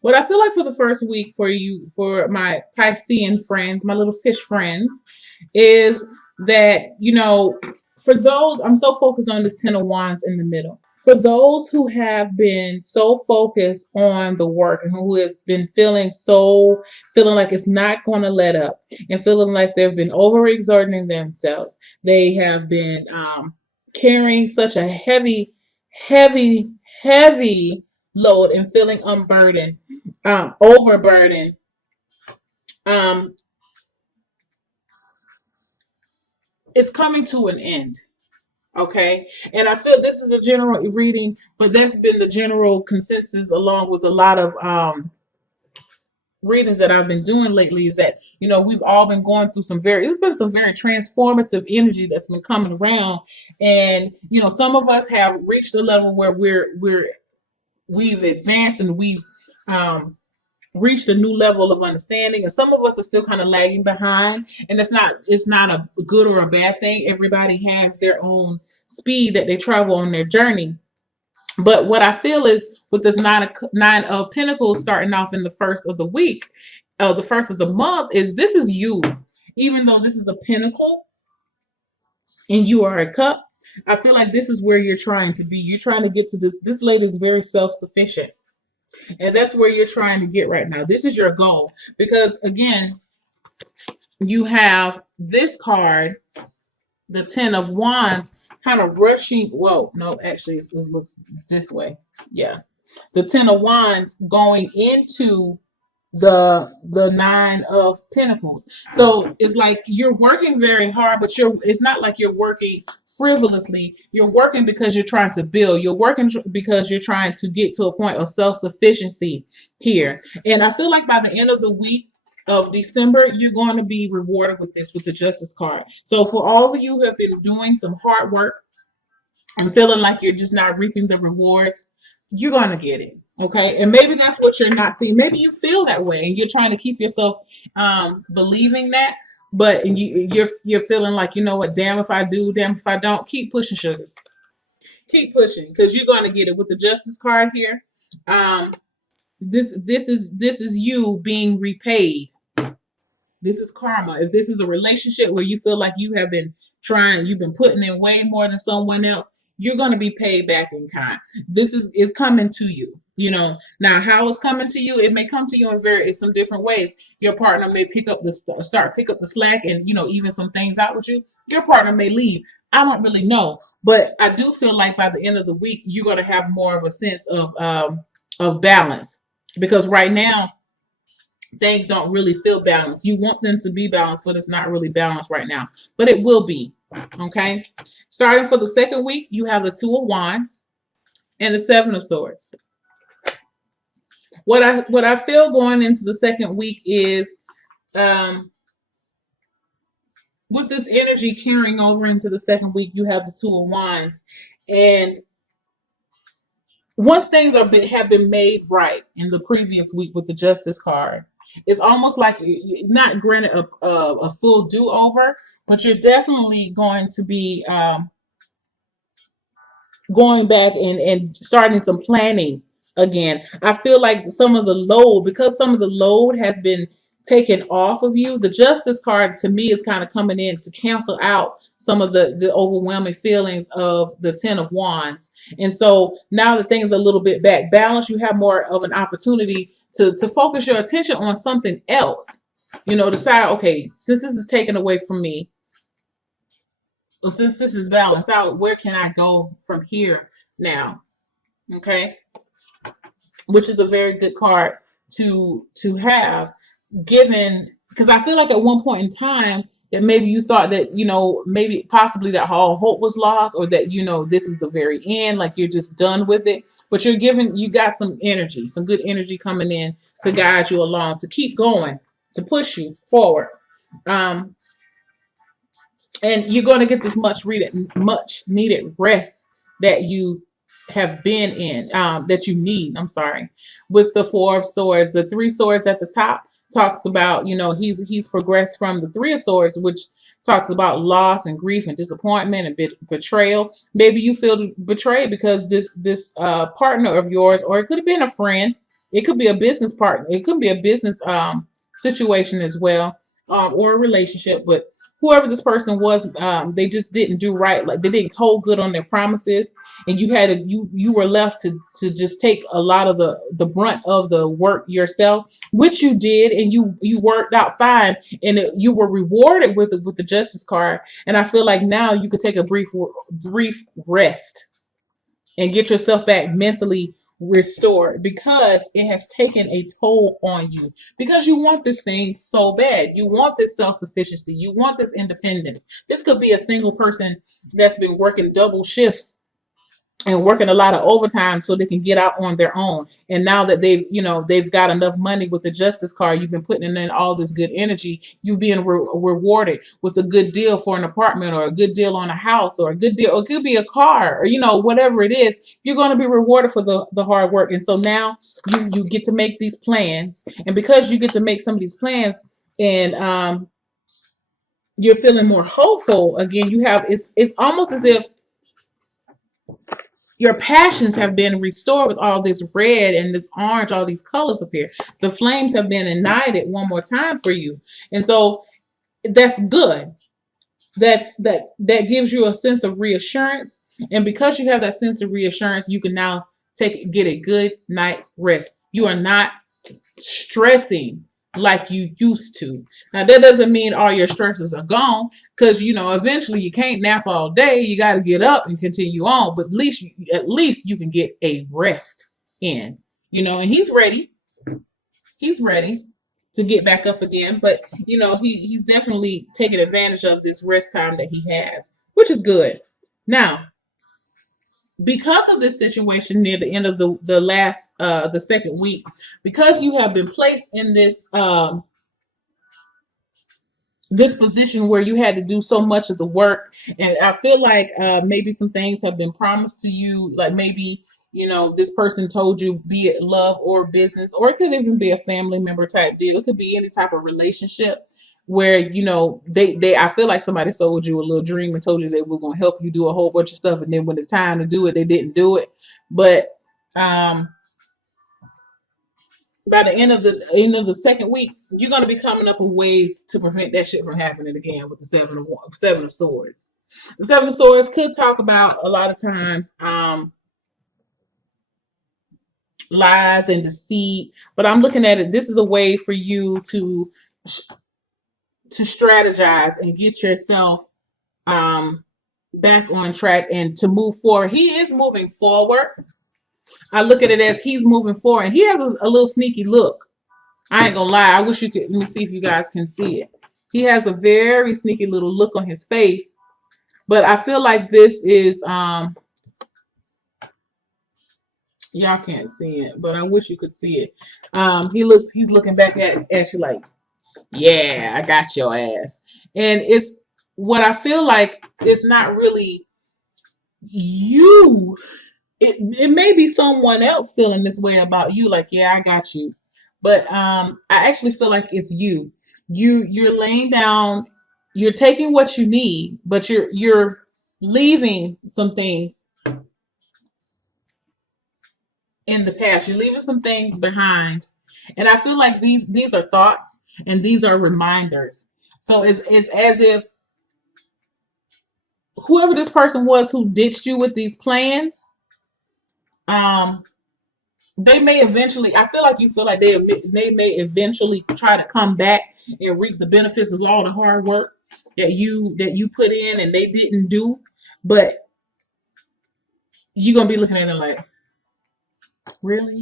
What I feel like for the first week for you, for my Piscean friends, my little fish friends, is that, for those, I'm so focused on this Ten of Wands in the middle. For those who have been so focused on the work and who have been feeling like it's not going to let up and feeling like they've been overexerting themselves, they have been carrying such a heavy, heavy load and feeling unburdened, overburdened. Um, it's coming to an end. Okay. And I feel this is a general reading, but that's been the general consensus along with a lot of readings that I've been doing lately is that, we've all been going through it's been some very transformative energy that's been coming around. And, some of us have reached a level where we've advanced and we've, um, reached a new level of understanding, and some of us are still kind of lagging behind, and it's not a good or a bad thing. Everybody has their own speed that they travel on their journey. But what I feel is with this nine of pentacles starting off in the first of the week, the first of the month, is this is you. Even though this is a pentacle and you are a cup, I feel like this is where you're trying to be. You're trying to get to this lady is very self-sufficient, and that's where you're trying to get right now. This is your goal. Because again, you have this card, the Ten of Wands, kind of rushing. Whoa, no, actually, it looks this way. Yeah. The Ten of Wands going into the Nine of Pentacles. So it's like you're working very hard, but it's not like you're working frivolously. You're working because you're trying to build. You're working because you're trying to get to a point of self-sufficiency here. And I feel like by the end of the week of December, you're going to be rewarded with this, with the Justice card. So for all of you who have been doing some hard work and feeling like you're just not reaping the rewards, you're going to get it. Okay. And maybe that's what you're not seeing. Maybe you feel that way and you're trying to keep yourself believing that. But you're feeling like, you know what, damn if I do, damn if I don't. Keep pushing, sugars. Keep pushing, because you're going to get it with the Justice card here. Um, this is you being repaid. This is karma. If this is a relationship where you feel like you've been putting in way more than someone else, you're going to be paid back in kind. This is coming to you. Now how it's coming to you, it may come to you in some different ways. Your partner may pick up the slack, and even some things out with you. Your partner may leave. I don't really know, but I do feel like by the end of the week, you're going to have more of a sense of balance, because right now things don't really feel balanced. You want them to be balanced, but it's not really balanced right now. But it will be. Okay. Starting for the second week, you have the Two of Wands and the Seven of Swords. What I feel going into the second week is with this energy carrying over into the second week, you have the Two of Wands. And once things have been made right in the previous week with the Justice card, it's almost like you're not granted a full do-over, but you're definitely going to be going back and starting some planning again. I feel like some of the load has been taken off of you. The Justice card to me is kind of coming in to cancel out some of the overwhelming feelings of the Ten of Wands. And so now that things are a little bit back balanced, you have more of an opportunity to focus your attention on something else. Decide, okay, since this is taken away from me, so since this is balanced out, where can I go from here now? Okay. Which is a very good card to have, given, because I feel like at one point in time that maybe you thought that, maybe possibly that all hope was lost, or that, this is the very end, like you're just done with it. But you got some energy, some good energy coming in to guide you along, to keep going, to push you forward. And you're going to get this much needed rest that you have been in, that you need. I'm sorry. With the Four of Swords, the three swords at the top, talks about, he's progressed from the Three of Swords, which talks about loss and grief and disappointment and betrayal. Maybe you feel betrayed because this partner of yours, or it could have been a friend, it could be a business partner, it could be a business situation as well, or a relationship. But whoever this person was, they just didn't do right. Like they didn't hold good on their promises, and you were left to just take a lot of the brunt of the work yourself, which you did, and you worked out fine, and you were rewarded with the justice card. And I feel like now you could take a brief rest and get yourself back mentally restored, because it has taken a toll on you, because you want this thing so bad. You want this self-sufficiency, you want this independence. This could be a single person that's been working double shifts and working a lot of overtime so they can get out on their own. And now that they've got enough money with the justice card, you've been putting in all this good energy, you being rewarded with a good deal for an apartment, or a good deal on a house, or a good deal, or it could be a car, or whatever it is, you're going to be rewarded for the hard work. And so now you get to make these plans, and because you get to make some of these plans, and you're feeling more hopeful again, it's almost as if your passions have been restored with all this red and this orange, all these colors up here. The flames have been ignited one more time for you. And so that's good. That gives you a sense of reassurance. And because you have that sense of reassurance, you can now get a good night's rest. You are not stressing like you used to. Now that doesn't mean all your stresses are gone, because eventually you can't nap all day. You got to get up and continue on. But at least you can get a rest in. And he's ready. He's ready to get back up again. But he's definitely taking advantage of this rest time that he has, which is good. Now, because of this situation near the end of the second week, because you have been placed in this position where you had to do so much of the work, and I feel like maybe some things have been promised to you, like maybe this person told you, be it love or business, or it could even be a family member type deal. It could be any type of relationship where they I feel like somebody sold you a little dream and told you they were going to help you do a whole bunch of stuff, and then when it's time to do it, they didn't do it. But by the end of the second week, you're going to be coming up with ways to prevent that shit from happening again with the seven of swords. The seven of swords could talk about a lot of times lies and deceit, but I'm looking at it, this is a way for you to strategize and get yourself back on track and to move forward. He is moving forward. I look at it as he's moving forward, and he has a little sneaky look. I ain't gonna lie. I wish you could. Let me see if you guys can see it. He has a very sneaky little look on his face, but I feel like this is y'all can't see it, but I wish you could see it. He's looking back at you like, yeah, I got your ass. And it's what I feel like it's not really you. It may be someone else feeling this way about you, like, yeah, I got you. But I actually feel like it's you. You're laying down, you're taking what you need, but you're leaving some things in the past. You're leaving some things behind. And I feel like these are thoughts and these are reminders. So it's as if whoever this person was who ditched you with these plans, they may eventually, I feel like you feel like they may eventually try to come back and reap the benefits of all the hard work that you put in and they didn't do. But you're going to be looking at it like, really?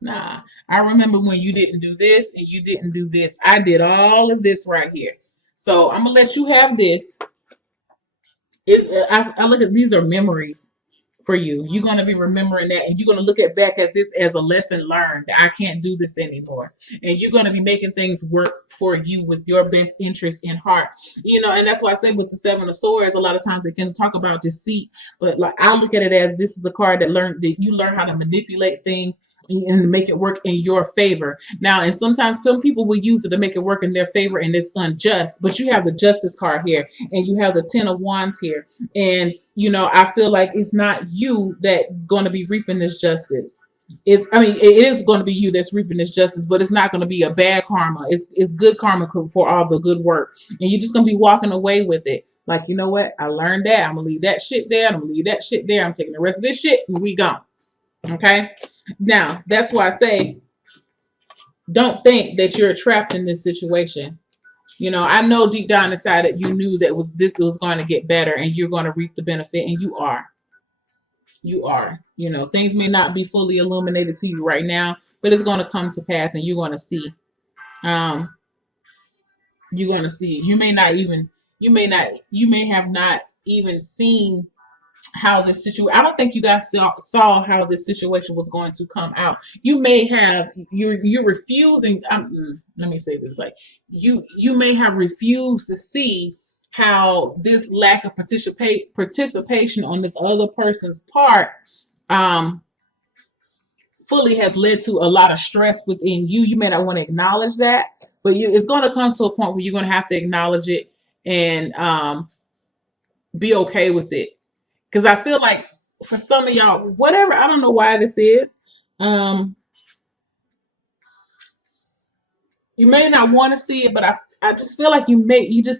Nah, I remember when you didn't do this and you didn't do this. I did all of this right here. So I'm going to let you have this. I look at these are memories for you. You're going to be remembering that, and you're going to look back at this as a lesson learned. I can't do this anymore. And you're going to be making things work for you with your best interest in heart. And that's why I say with the Seven of Swords, a lot of times it can talk about deceit, but like I look at it as this is the card that you learn how to manipulate things and make it work in your favor. Now, and sometimes some people will use it to make it work in their favor and it's unjust, but you have the justice card here and you have the 10 of wands here. And, I feel like it's not you that's going to be reaping this justice. It is going to be you that's reaping this justice, but it's not going to be a bad karma. It's good karma for all the good work. And you're just going to be walking away with it. Like, you know what? I learned that. I'm going to leave that shit there. I'm going to leave that shit there. I'm taking the rest of this shit and we gone. Okay? Now, that's why I say, don't think that you're trapped in this situation. I know deep down inside that you knew that this was going to get better and you're going to reap the benefit, and you are. You are. Things may not be fully illuminated to you right now, but it's going to come to pass and you're going to see. You're going to see. You may have not even seen how this situation. I don't think you guys saw how this situation was going to come out. You may have you're refusing. Let me say this: like you may have refused to see how this lack of participation on this other person's part fully has led to a lot of stress within you. You may not want to acknowledge that, but it's going to come to a point where you're going to have to acknowledge it and be okay with it. Because I feel like for some of y'all, whatever, I don't know why this is. You may not want to see it, but I just feel like you wouldn't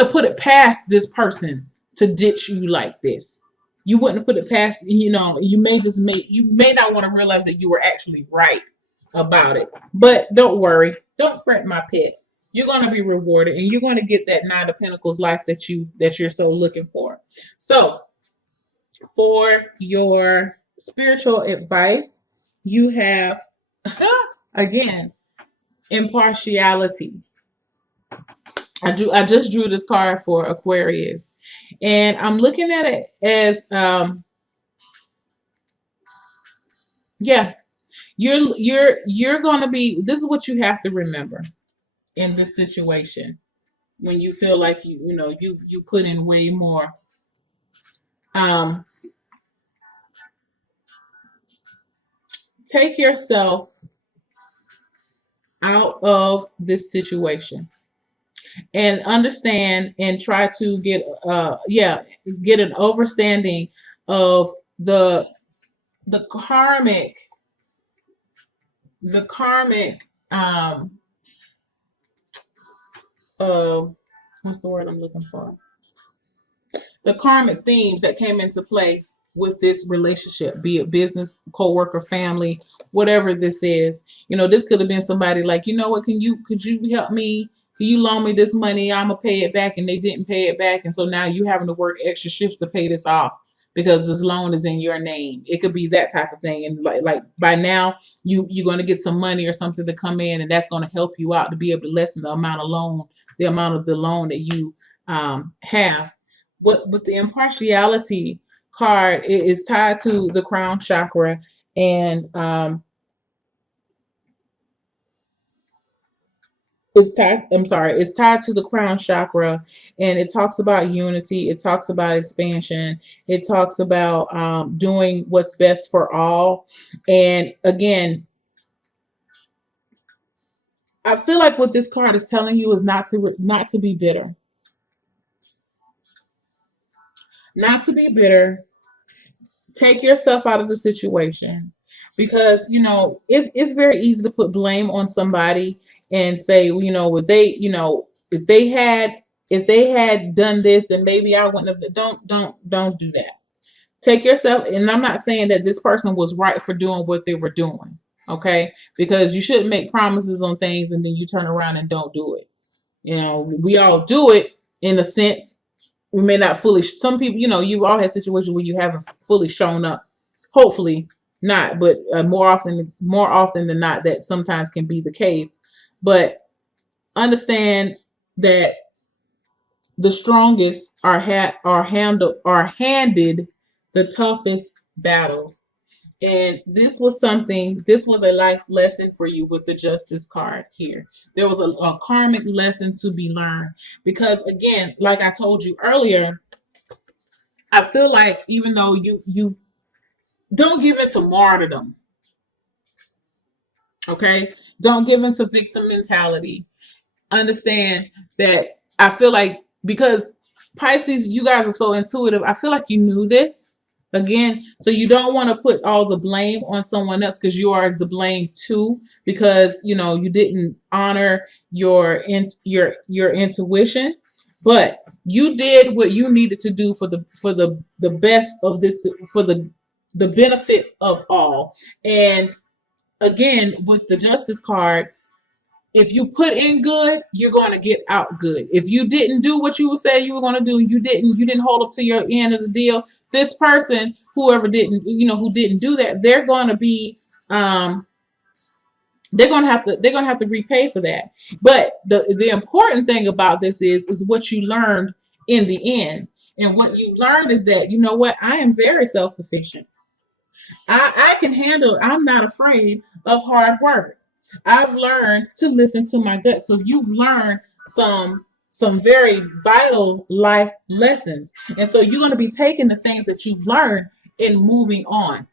have put it past this person to ditch you like this. You wouldn't have put it past, you may not want to realize that you were actually right about it. But don't worry. Don't fret, my pet. You're going to be rewarded and you're going to get that Nine of Pentacles life that you're so looking for. So for your spiritual advice, you have, again, impartiality. I just drew this card for Aquarius, and I'm looking at it as, you're going to be, this is what you have to remember in this situation when you feel like you put in way more. Take yourself out of this situation and understand and try to get an understanding of the karmic what's the word I'm looking for? The karmic themes that came into play with this relationship, be it business, co-worker, family, whatever this is. This could have been somebody like, you know what, could you help me? Can you loan me this money? I'm going to pay it back. And they didn't pay it back. And so now you having to work extra shifts to pay this off because this loan is in your name. It could be that type of thing. And like by now you're going to get some money or something to come in, and that's going to help you out to be able to lessen the amount of the loan that you have. With the impartiality card, it is tied to the crown chakra, and it's tied to the crown chakra, and it talks about unity, it talks about expansion, it talks about doing what's best for all. And again, I feel like what this card is telling you is not to be bitter. Not to be bitter. Take yourself out of the situation, because it's very easy to put blame on somebody and say, if they had done this, then maybe I wouldn't have. Don't do that. Take yourself, and I'm not saying that this person was right for doing what they were doing, okay? Because you shouldn't make promises on things and then you turn around and don't do it. We all do it in a sense. We may not fully, some people, you've all had situations where you haven't fully shown up. Hopefully not, but more often than not, that sometimes can be the case. But understand that the strongest are handed the toughest battles. And this was a life lesson for you with the Justice card here. There was a karmic lesson to be learned. Because again, like I told you earlier, I feel like even though don't give into martyrdom. Okay? Don't give into victim mentality. Understand that I feel like because Pisces, you guys are so intuitive, I feel like you knew this again. So you don't want to put all the blame on someone else because you are the blame too, because you didn't honor your intuition, but you did what you needed to do for the best of this, for the benefit of all. And again, with the Justice card, if you put in good, you're going to get out good. If you didn't do what you said you were going to do, you didn't hold up to your end of the deal. This person, whoever didn't, who didn't do that, they're going to be, they're going to have to repay for that. But the important thing about this is what you learned in the end. And what you learned is that, you know what, I am very self-sufficient. I can handle, I'm not afraid of hard work. I've learned to listen to my gut. So you've learned some very vital life lessons. And so you're going to be taking the things that you've learned and moving on.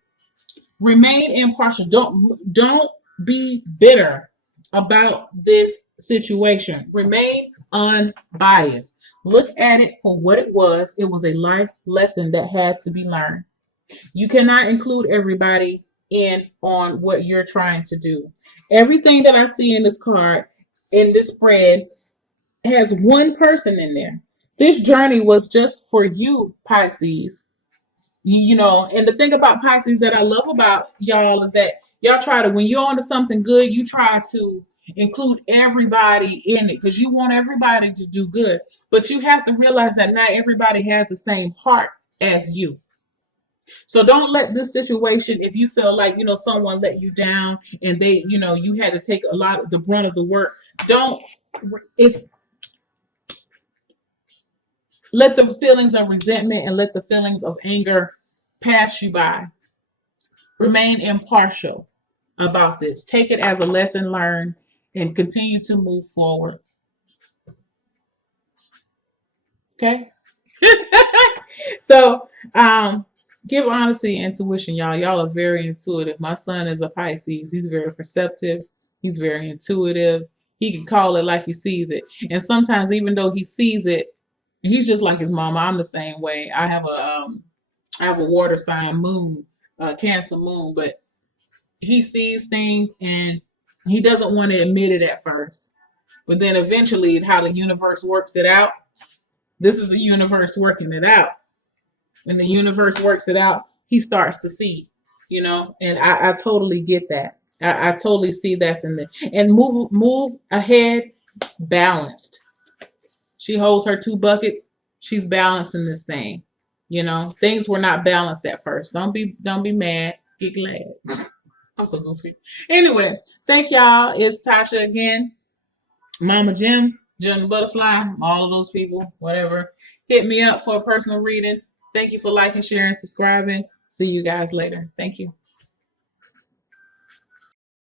Remain impartial. Don't be bitter about this situation. Remain unbiased. Look at it for what it was. It was a life lesson that had to be learned. You cannot include everybody in on what you're trying to do. Everything that I see in this card, in this spread, has one person in there. This journey was just for you, Pisces. And the thing about Pisces that I love about y'all is that y'all try to, when you're onto something good, you try to include everybody in it because you want everybody to do good. But you have to realize that not everybody has the same heart as you. So don't let this situation, if you feel like, someone let you down and you had to take a lot of the brunt of the work, let the feelings of resentment and let the feelings of anger pass you by. Remain impartial about this. Take it as a lesson learned and continue to move forward. Okay? So, give honesty and intuition, y'all. Y'all are very intuitive. My son is a Pisces. He's very perceptive. He's very intuitive. He can call it like he sees it. And sometimes, even though he sees it, he's just like his mama. I'm the same way. I have a water sign moon, Cancer moon, but he sees things and he doesn't want to admit it at first. But then eventually, how the universe works it out. This is the universe working it out. When the universe works it out, he starts to see, and I totally get that. I totally see that's in there. And move ahead, balanced. She holds her two buckets. She's balanced in this thing. Things were not balanced at first. Don't be mad. Get glad. I'm so goofy. Anyway, thank y'all. It's Tasha again. Mama Jim the Butterfly, all of those people, whatever. Hit me up for a personal reading. Thank you for liking, sharing, subscribing. See you guys later. Thank you.